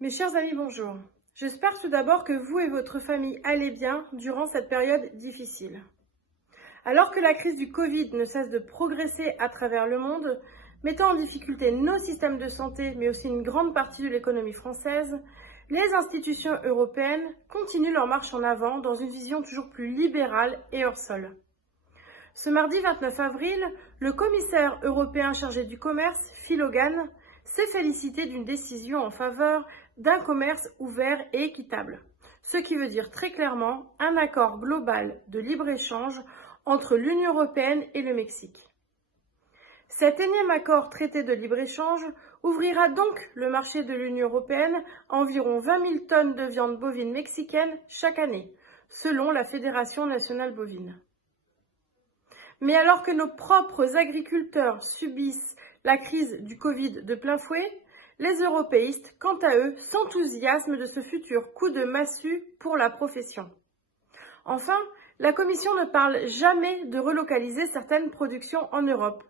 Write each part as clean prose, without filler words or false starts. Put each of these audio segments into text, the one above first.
Mes chers amis, bonjour. J'espère tout d'abord que vous et votre famille allez bien durant cette période difficile. Alors que la crise du Covid ne cesse de progresser à travers le monde, mettant en difficulté nos systèmes de santé, mais aussi une grande partie de l'économie française, les institutions européennes continuent leur marche en avant dans une vision toujours plus libérale et hors sol. Ce mardi 29 avril, le commissaire européen chargé du commerce, Phil Hogan, s'est félicité d'une décision en faveur d'un commerce ouvert et équitable, ce qui veut dire très clairement un accord global de libre-échange entre l'Union européenne et le Mexique. Cet énième accord traité de libre-échange ouvrira donc le marché de l'Union européenne à environ 20 000 tonnes de viande bovine mexicaine chaque année, selon la Fédération nationale bovine. Mais alors que nos propres agriculteurs subissent la crise du Covid de plein fouet, les européistes, quant à eux, s'enthousiasment de ce futur coup de massue pour la profession. Enfin, la Commission ne parle jamais de relocaliser certaines productions en Europe,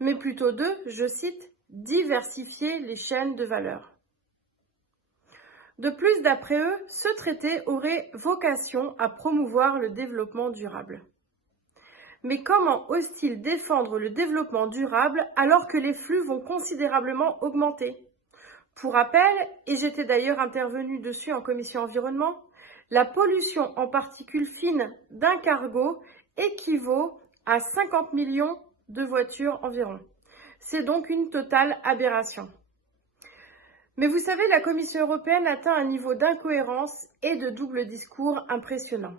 mais plutôt de, je cite, diversifier les chaînes de valeur. De plus, d'après eux, ce traité aurait vocation à promouvoir le développement durable. Mais comment osent-ils défendre le développement durable alors que les flux vont considérablement augmenter? Pour rappel, et j'étais d'ailleurs intervenue dessus en commission environnement, la pollution en particules fines d'un cargo équivaut à 50 millions de voitures environ. C'est donc une totale aberration. Mais vous savez, la Commission européenne atteint un niveau d'incohérence et de double discours impressionnant.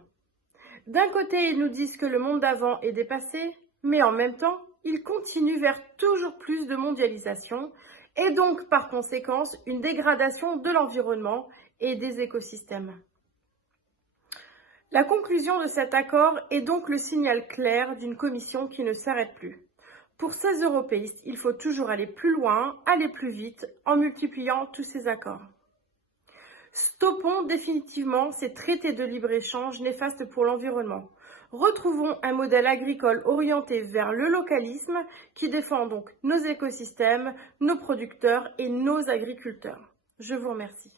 D'un côté, ils nous disent que le monde d'avant est dépassé, mais en même temps, ils continuent vers toujours plus de mondialisation et donc, par conséquence, une dégradation de l'environnement et des écosystèmes. La conclusion de cet accord est donc le signal clair d'une commission qui ne s'arrête plus. Pour ces européistes, il faut toujours aller plus loin, aller plus vite, en multipliant tous ces accords. Stoppons définitivement ces traités de libre-échange néfastes pour l'environnement. Retrouvons un modèle agricole orienté vers le localisme qui défend donc nos écosystèmes, nos producteurs et nos agriculteurs. Je vous remercie.